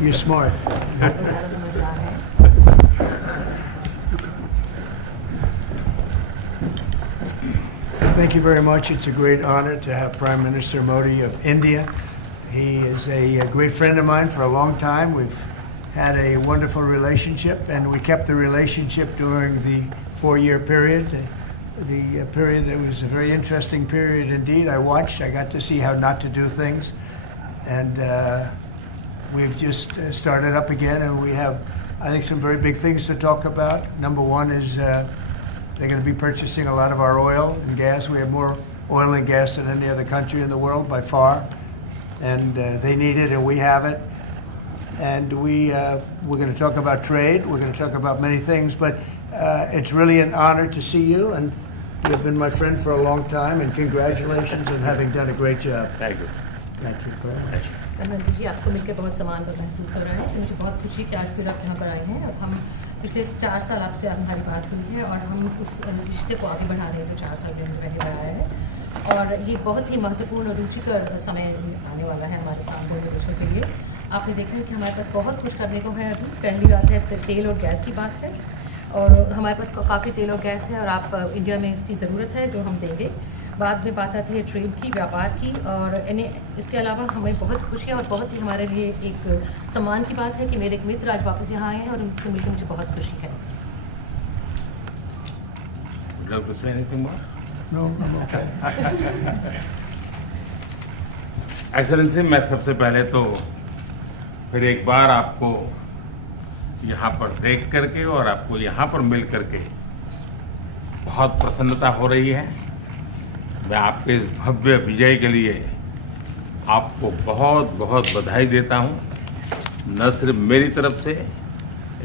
You're smart. Thank you very much. It's a great honor to have Prime Minister Modi of India. He is a great friend of mine for a long time. We've had a wonderful relationship, and we kept the relationship during the 4-year period. The period that was a very interesting period indeed. I got to see how not to do things. And we've just started up again, and we have, I think, some very big things to talk about. Number one is they're going to be purchasing a lot of our oil and gas. We have more oil and gas than any other country in the world by far. And they need it, and we have it. And we're going to talk about trade. We're going to talk about many things. But it's really an honor to see you. And you've been my friend for a long time. And congratulations on having done a great job. Thank you. Thank you very much. प्रधानमंत्री जी, आपको मिलकर बहुत सम्मान और महसूस हो रहा है। मुझे बहुत खुशी कि आज फिर आप यहाँ पर आए हैं। अब हम पिछले 4 साल आपसे हमारी बात हुई है और हम उस रिश्ते को आगे बढ़ा रहे हैं जो 4 साल में पहले बढ़ाया है। और ये बहुत ही महत्वपूर्ण और रुचिकर समय आने वाला है हमारे साथ दोनों देशों के लिए। आपने देखा है कि हमारे पास बहुत कुछ करने को है। अभी पहली बात है तेल और गैस की बात है, और हमारे पास काफ़ी तेल और गैस है और आप इंडिया में इसकी ज़रूरत है जो हम देंगे। बाद में बात आती है ट्रेड की, व्यापार की, और इसके अलावा हमें बहुत खुशी है और बहुत ही हमारे लिए एक सम्मान की बात है कि मेरे एक मित्र आज वापस यहाँ आए हैं और उनसे मिलकर मुझे बहुत खुशी है। Would you like to say anything more? No, I'm okay. Excellency, मैं सबसे पहले तो फिर एक बार आपको यहाँ पर देख करके और आपको यहाँ पर मिल करके बहुत प्रसन्नता हो रही है। मैं आपके इस भव्य विजय के लिए आपको बहुत बहुत बधाई देता हूँ। न सिर्फ मेरी तरफ से,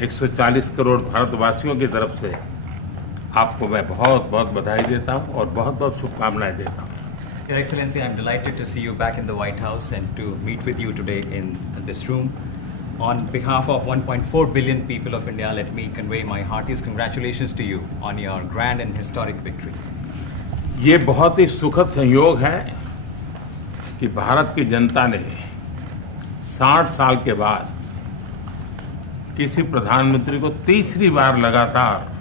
140 करोड़ भारतवासियों की तरफ से आपको मैं बहुत बहुत बधाई देता हूँ और बहुत बहुत शुभकामनाएं देता हूँ। Your Excellency, I'm delighted to see you back in the White House and to meet with you today in this room. On behalf of 1.4 billion people of India, let me convey my heartiest congratulations to you on your grand and historic victory. ये बहुत ही सुखद संयोग है कि भारत की जनता ने 60 साल के बाद किसी प्रधानमंत्री को तीसरी बार लगातार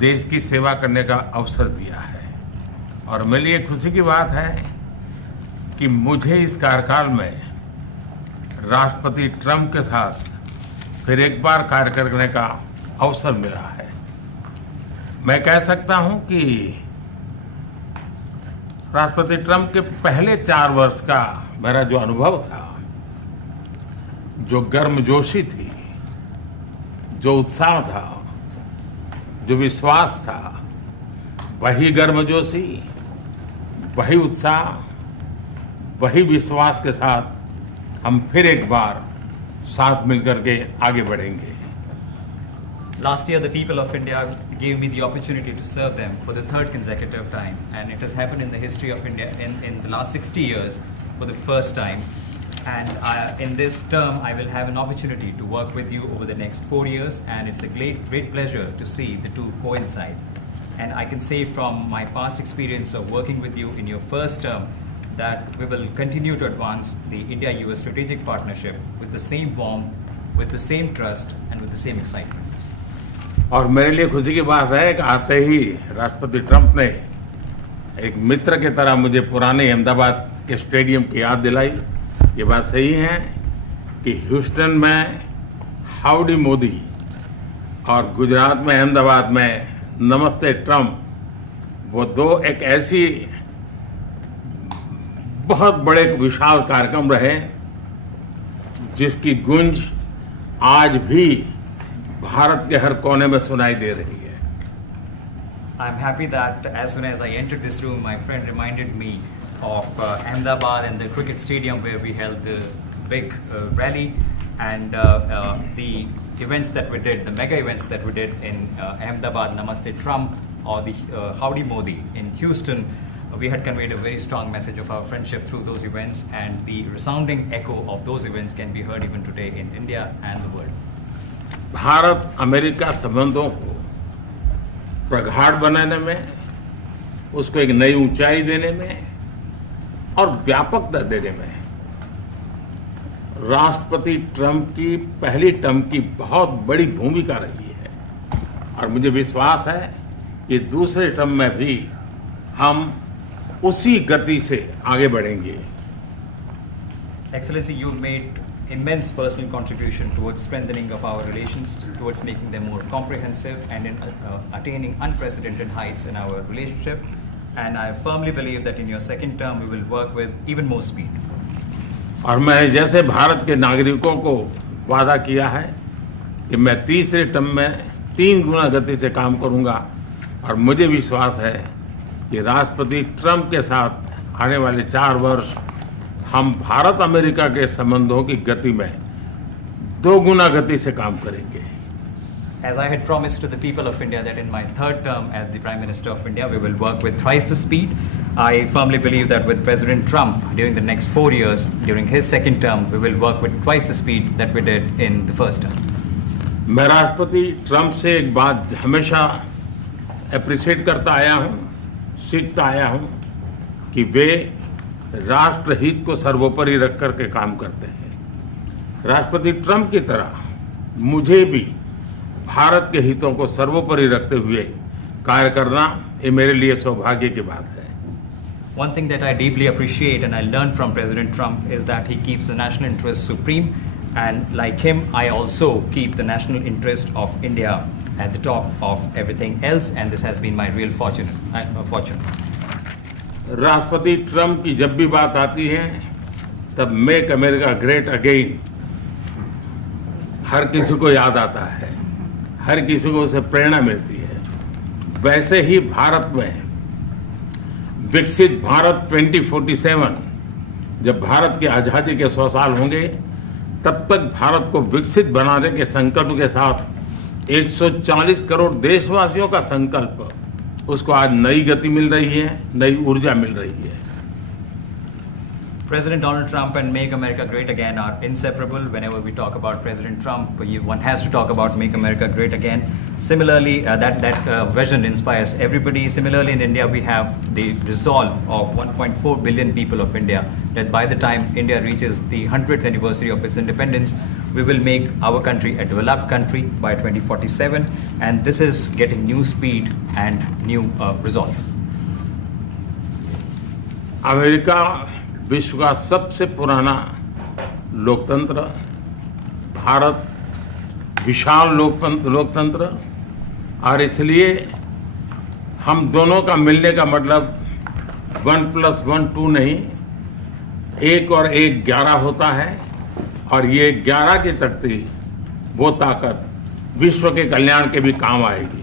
देश की सेवा करने का अवसर दिया है। और मेरे लिए खुशी की बात है कि मुझे इस कार्यकाल में राष्ट्रपति ट्रंप के साथ फिर एक बार कार्य करने का अवसर मिला है। मैं कह सकता हूं कि राष्ट्रपति ट्रंप के पहले 4 वर्ष का मेरा जो अनुभव था, जो गर्मजोशी थी, जो उत्साह था, जो विश्वास था, वही गर्मजोशी, वही उत्साह, वही विश्वास के साथ हम फिर एक बार साथ मिलकर के आगे बढ़ेंगे। Last year, the people of India gave me the opportunity to serve them for the 3rd consecutive time, and it has happened in the history of India in the last 60 years for the first time. And in this term, I will have an opportunity to work with you over the next 4 years, and it's a great pleasure to see the two coincide. And I can say from my past experience of working with you in your first term that we will continue to advance the India-US strategic partnership with the same warmth, with the same trust, and with the same excitement. और मेरे लिए खुशी की बात है कि आते ही राष्ट्रपति ट्रंप ने एक मित्र की तरह मुझे पुराने अहमदाबाद के स्टेडियम की याद दिलाई। ये बात सही है कि ह्यूस्टन में हाउडी मोदी और गुजरात में अहमदाबाद में नमस्ते ट्रंप, वो दो एक ऐसी बहुत बड़े विशाल कार्यक्रम रहे जिसकी गूंज आज भी भारत के हर कोने में सुनाई दे रही है। I'm happy that as soon as I entered this room, my friend reminded me of Ahmedabad and the cricket stadium where we held the big rally, and the events that we did, the mega events that we did in Ahmedabad, Namaste Trump, or the Howdy Modi in Houston. We had conveyed a very strong message of our friendship through those events, and the resounding echo of those events can be heard even today in India and the world. Bharat America संबंधों को प्रगाढ़ बनाने में, उसको एक नई ऊंचाई देने में और व्यापकता देने में राष्ट्रपति ट्रंप की पहली टर्म की बहुत बड़ी भूमिका रही है और मुझे विश्वास है कि दूसरे टर्म में भी हम उसी गति से आगे बढ़ेंगे। Excellency, you made immense personal contribution towards strengthening of our relations, towards making them more comprehensive and in attaining unprecedented heights in our relationship. And I firmly believe that in your second term, we will work with even more speed. और मैं जैसे भारत के नागरिकों को वादा किया है कि मैं तीसरे टर्म में 3 गुना गति से काम करूंगा और मुझे विश्वास है कि राष्ट्रपति ट्रंप के साथ आने वाले 4 वर्ष हम भारत अमेरिका के संबंधों की गति में 2 गुना गति से काम करेंगे। As I had promised to the people of India that in my third term as the Prime Minister of India, we will work with thrice the speed. I firmly believe that with President Trump, during the next 4 years, during his second term, we will work with twice the speed that we did in the first term. मैं राष्ट्रपति Trump से एक बात हमेशा appreciate करता आया हूं, सीखता आया हूं कि वे राष्ट्रहित को सर्वोपरि रख करके काम करते हैं। राष्ट्रपति ट्रंप की तरह मुझे भी भारत के हितों को सर्वोपरि रखते हुए कार्य करना ये मेरे लिए सौभाग्य की बात है। One thing that I deeply appreciate and I learned from President Trump is that he keeps the national interest supreme, and like him, I also keep the national interest of India at the top of everything else, and this has been my real fortune. राष्ट्रपति Trump की जब भी बात आती है तब make America great again हर किसी को याद आता है, हर किसी को उससे प्रेरणा मिलती है। वैसे ही भारत में विकसित भारत 2047 जब भारत की आज़ादी के 100 साल होंगे तब तक भारत को विकसित बनाने के संकल्प के साथ 140 करोड़ देशवासियों का संकल्प, उसको आज नई गति मिल रही है, नई ऊर्जा मिल रही है। President Donald Trump and Make America Great Again are inseparable. Whenever we talk about President Trump, one has to talk about Make America Great Again. Similarly, that vision inspires everybody. Similarly, in India, we have the resolve of 1.4 billion people of India that by the time India reaches the 100th anniversary of its independence, we will make our country a developed country by 2047. And this is getting new speed and new resolve. America विश्व का सबसे पुराना लोकतंत्र, भारत विशाल लोकतंत्र, और इसलिए हम दोनों का मिलने का मतलब 1 + 1 2 नहीं, 1 और 1 11 होता है, और ये 11 की तख्ती वो ताकत विश्व के कल्याण के भी काम आएगी।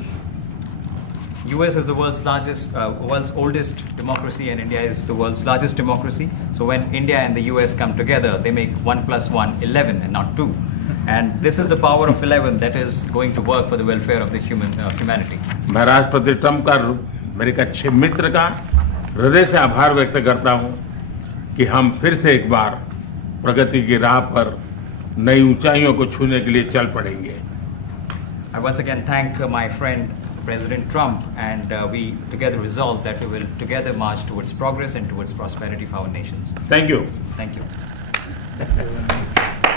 US is the world's oldest democracy, and India is the world's largest democracy. So when India and the US come together, they make 1 + 1 11 and not 2. And this is the power of 11 that is going to work for the welfare of the humanity. मैं राष्ट्रपति Trump का, मेरे एक अच्छे मित्र का हृदय से आभार व्यक्त करता हूं कि हम फिर से एक बार प्रगति की राह पर नई ऊंचाइयों को छूने के लिए चल पड़ेंगे। I once again thank my friend President Trump, and we together resolve that we will together march towards progress and towards prosperity for our nations. Thank you. Thank you.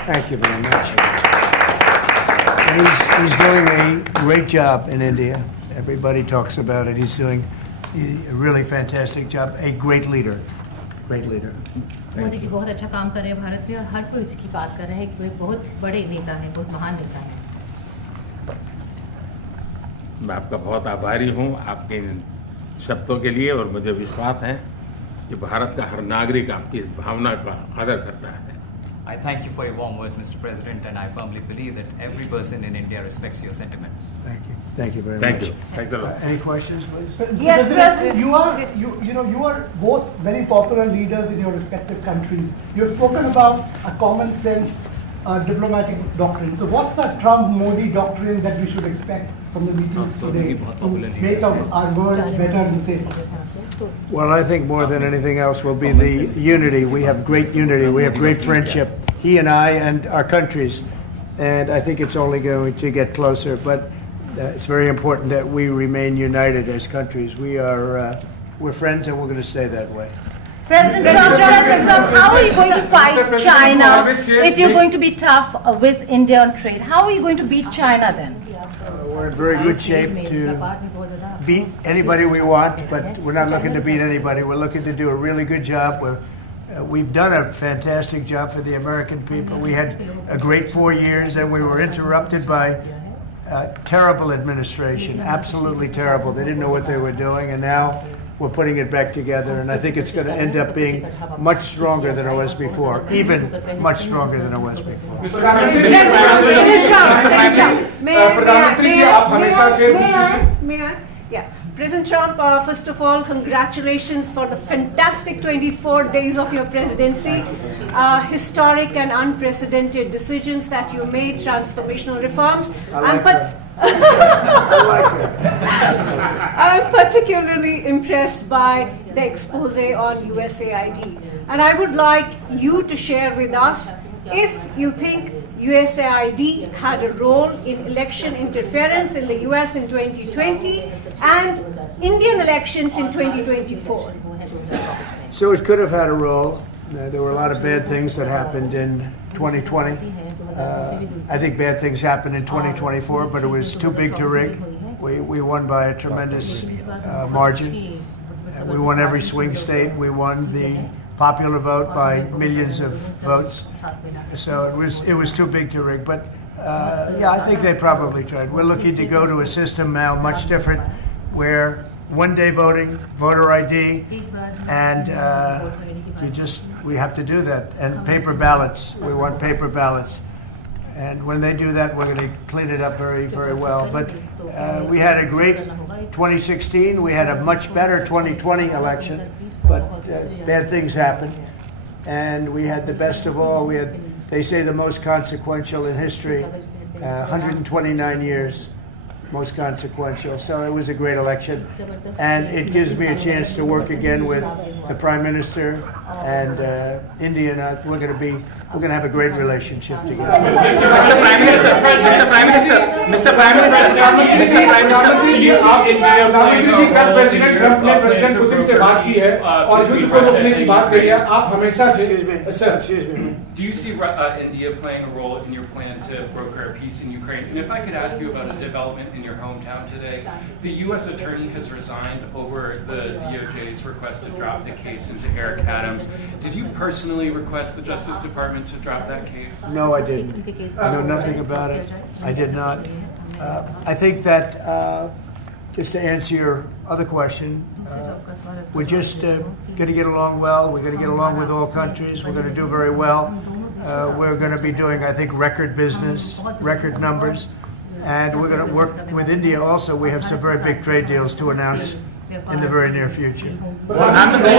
Thank you very much. And he's doing a great job in India. Everybody talks about it. He's doing a really fantastic job. A great leader. Great leader. Modi ji बहुत अच्छा काम कर रहे हैं भारत में, और हर कोई इसकी बात कर रहे हैं कि बहुत बड़े नेता हैं, बहुत महान नेता हैं। मैं आपका बहुत आभारी हूं आपके इन शब्दों के लिए, और मुझे विश्वास है कि भारत का हर नागरिक आपकी इस भावना का आदर करता है। I thank you for your warm words, Mr. President, and I firmly believe that every person in India respects your sentiments. Thank you. Thank you very Thank much. you. Thanks a lot. Any questions, please? Yes, President. You are both very popular leaders in your respective countries. You have spoken about a common sense diplomatic doctrine. So what's a Trump-Modi doctrine that we should expect from the meetings today to make our world better and safer? Well, I think more than anything else will be the unity. We have great unity. We have great friendship, he and I and our countries. And I think it's only going to get closer. But it's very important that we remain united as countries. We're friends, and we're going to stay that way. President Trump, how are you going to fight Mr. President, China always say if you're we- going to be tough with India on trade? How are you going to beat China then? We're in very good shape to beat anybody we want, but we're not looking to beat anybody. We're looking to do a really good job. We've done a fantastic job for the American people. We had a great 4 years, and we were interrupted by terrible administration, absolutely terrible. They didn't know what they were doing, and now we're putting it back together, and I think it's going to end up being much stronger than it was before, even much stronger than it was before. प्रधानमंत्री जी आप हमेशा से May I? Yeah. President Trump, first of all, congratulations for the fantastic 24 days of your presidency. Historic and unprecedented decisions that you made, transformational reforms. I'm particularly impressed by the expose on USAID. And I would like you to share with us if you think USAID had a role in election interference in the US in 2020 and Indian elections in 2024. So it could have had a role. There were a lot of bad things that happened in 2020. I think bad things happened in 2024, but it was too big to rig. We won by a tremendous margin. We won every swing state. We won the popular vote by millions of votes. So it was too big to rig. But yeah, I think they probably tried. We're looking to go to a system now much different, where one-day voting, voter ID, and we have to do that. And paper ballots. We want paper ballots. And when they do that, we're going to clean it up very, very well. But we had a great 2016. We had a much better 2020 election. But bad things happened. And we had the best of all. We had, they say, the most consequential in history, 129 years. Most consequential. So it was a great election, and it gives me a chance to work again with the Prime Minister and India. And we're going to have a great relationship together. Mr. Prime Minister, प्रधानमंत्री जी कल president Trump ने president Putin से बात की है और युद्ध को रोकने की बात कही है. आप हमेशा से Do you see India playing a role in your plan to broker a peace in Ukraine? And if I could ask you about a development in your hometown today, the U.S. attorney has resigned over the DOJ's request to drop the case into Eric Adams. Did you personally request the Justice Department to drop that case? No, I didn't. I know nothing about it. I did not. I think that, just to answer your other question, we're just going to get along well. We're going to get along with all countries. We're going to do very well. We're going to be doing, I think, record business, record numbers. And we're going to work with India also. We have some very big trade deals to announce in the very near future. प्रधानमंत्री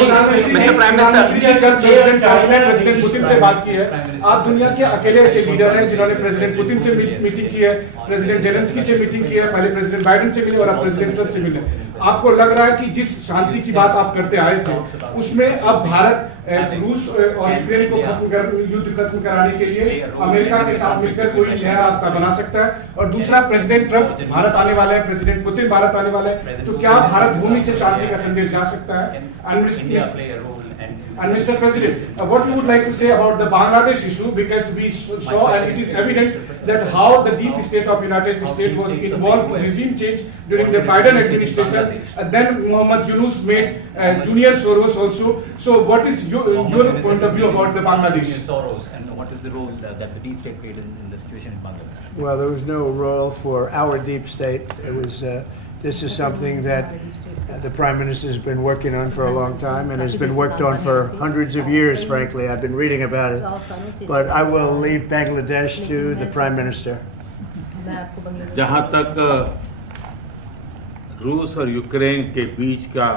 जी कल president Trump ने president Putin से बात की है. आप दुनिया के अकेले ऐसे लीडर हैं जिन्होंने प्रेसिडेंट पुतिन से मीटिंग की है, प्रेसिडेंट जेलेंस्की से मीटिंग की है, पहले प्रेसिडेंट बाइडेन से मिले और अब प्रेसिडेंट ट्रंप से मिले. आपको लग रहा है कि जिस शांति की बात आप करते आए थे उसमें अब भारत रूस और यूक्रेन को युद्ध खत्म कराने के लिए अमेरिका के साथ मिलकर कोई नया रास्ता बना सकता है? और दूसरा, प्रेसिडेंट ट्रंप भारत आने वाले हैं, प्रेसिडेंट पुतिन भारत आने वाले हैं, तो क्या भारत भूमि से शांति का संदेश जा सकता है? And Mr. President, what you would like to say about the Bangladesh issue, because we saw and it is evident that how the deep state of United States was involved in regime change during the Biden administration. Then Mohammed Yunus made Junior Soros also. So what is your point of view about the Bangladesh? Soros, and what is the role that the deep state played in the situation in Bangladesh? Well, there was no role for our deep state. It was. This is something that the Prime Minister has been working on for a long time and has been worked on for hundreds of years, frankly. I've been reading about it. But I will leave Bangladesh to the Prime Minister. जहाँ तक रूस और Ukraine के बीच का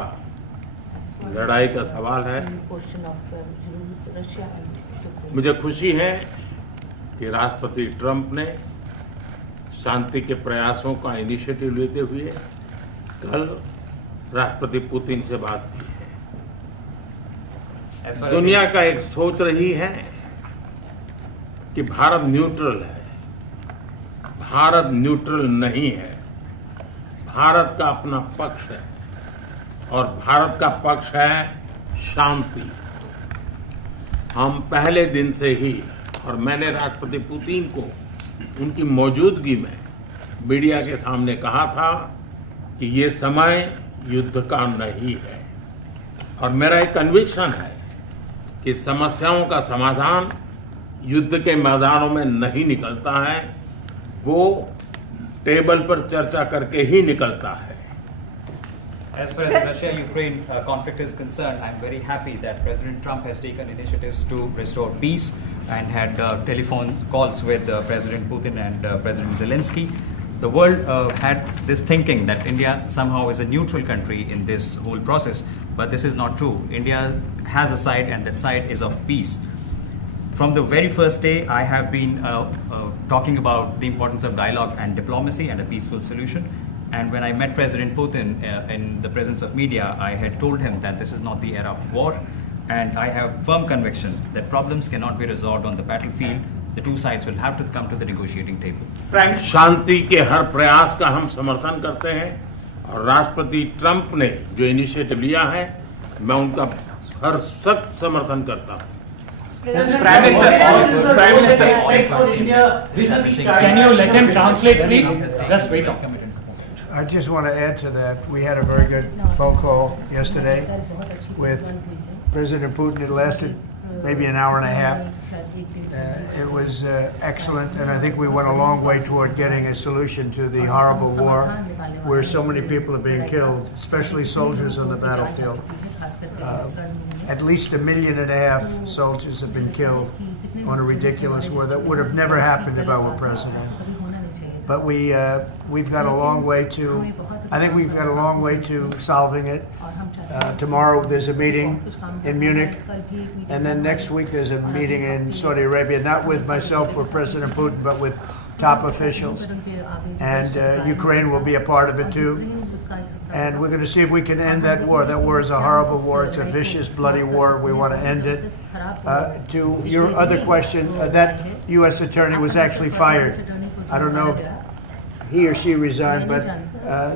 लड़ाई का सवाल है, मुझे खुशी है कि राष्ट्रपति ट्रंप ने शांति के प्रयासों का इनिशिएटिव लेते हुए कल राष्ट्रपति पुतिन से बात की है. दुनिया का एक सोच रही है कि भारत न्यूट्रल है. भारत न्यूट्रल नहीं है. भारत का अपना पक्ष है और भारत का पक्ष है शांति। हम पहले दिन से ही, और मैंने राष्ट्रपति पुतिन को उनकी मौजूदगी में मीडिया के सामने कहा था कि ये समय युद्ध का नहीं है, और मेरा एक कन्विक्शन है कि समस्याओं का समाधान युद्ध के मैदानों में नहीं निकलता है, वो टेबल पर चर्चा करके ही निकलता है। As far as the Russia-Ukraine conflict is concerned, I'm very happy that President Trump has taken initiatives to restore peace and had telephone calls with President Putin and President Zelensky. The world had this thinking that India somehow is a neutral country in this whole process, but this is not true. India has a side, and that side is of peace. From the very first day, I have been talking about the importance of dialogue and diplomacy and a peaceful solution. And when I met President Putin in the presence of media, I had told him that this is not the era of war, and I have firm conviction that problems cannot be resolved on the battlefield. The two sides will have to come to the negotiating table. शांति के हर प्रयास का हम समर्थन करते हैं, और राष्ट्रपति Trump ने जो इनिशिएटिव लिया है, मैं उनका हर सख्त समर्थन करता हूँ। Can you let him translate, please? Just wait. I just want to add to that. We had a very good phone call yesterday with President Putin. It lasted maybe an hour and a half. It was excellent, and I think we went a long way toward getting a solution to the horrible war where so many people are being killed, especially soldiers on the battlefield. At least 1.5 million soldiers have been killed on a ridiculous war that would have never happened if I were president. But we've got a long way to, I think we've got a long way to solving it. Tomorrow there's a meeting in Munich, and then next week there's a meeting in Saudi Arabia, not with myself or President Putin, but with top officials. And Ukraine will be a part of it too. And we're going to see if we can end that war. That war is a horrible war. It's a vicious, bloody war. We want to end it. To your other question, that U.S. attorney was actually fired. I don't know if he or she resigned, but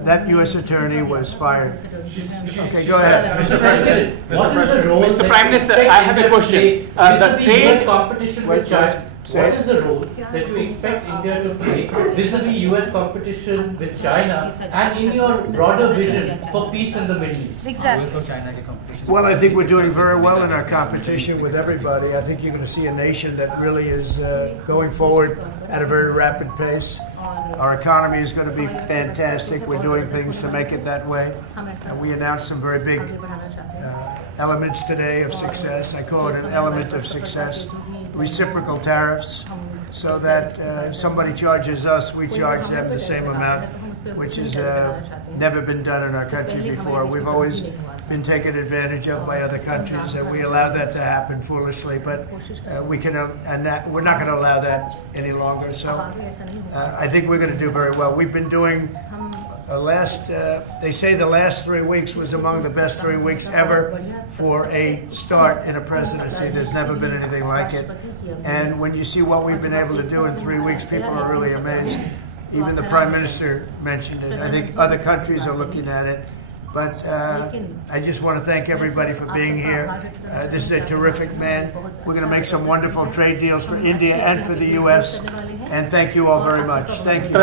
that U.S. attorney was fired. Okay, go ahead. Mr. President, what is the role? Mr. Prime Minister, I have a question. The trade competition with China. Say What it. is the role that you expect India to play vis-a-vis U.S. competition with China, and in your broader vision for peace in the Middle East? Exactly. Well, I think we're doing very well in our competition with everybody. I think you're going to see a nation that really is going forward at a very rapid pace. Our economy is going to be fantastic. We're doing things to make it that way. And we announced some very big elements today of success. I call it an element of success. Reciprocal tariffs, so that somebody charges us, we charge them the same amount, which has never been done in our country before. We've always been taken advantage of by other countries, and we allow that to happen foolishly, but we're not going to allow that any longer. So I think we're going to do very well. We've been doing they say the last 3 weeks was among the best 3 weeks ever for a start in a presidency. There's never been anything like it. And when you see what we've been able to do in 3 weeks, people are really amazed. Even the Prime Minister mentioned it. I think other countries are looking at it. But I just want to thank everybody for being here. This is a terrific man. We're going to make some wonderful trade deals for India and for the U.S. And thank you all very much. Thank you.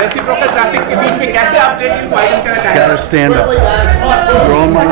Reciprocal traffic के बीच में कैसे आप trade को widen करना चाहेंगे? Gotta stand up. Draw my